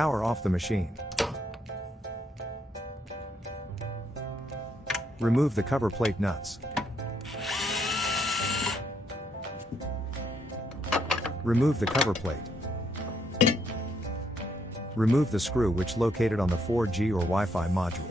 Power off the machine. Remove the cover plate nuts. Remove the cover plate. Remove the screw which located on the 4G or Wi-Fi module.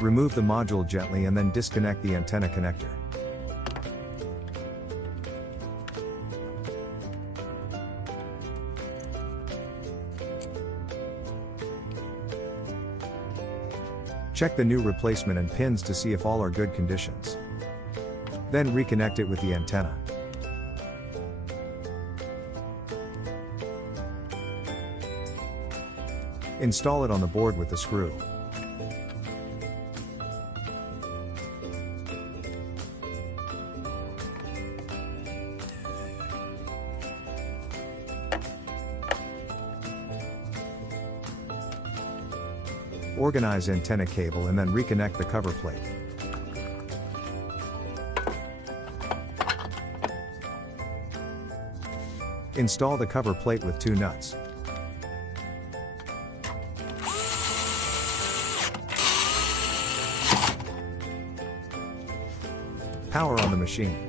Remove the module gently and then disconnect the antenna connector. Check the new replacement and pins to see if all are good conditions. Then reconnect it with the antenna. Install it on the board with the screw. Organize antenna cable and then reconnect the cover plate. Install the cover plate with 2 nuts. Power on the machine.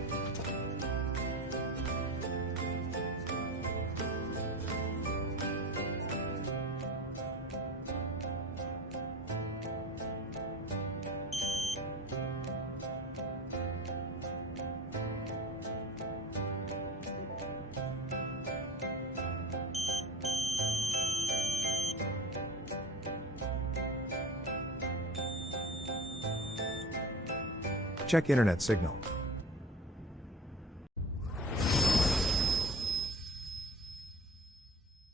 Check internet signal.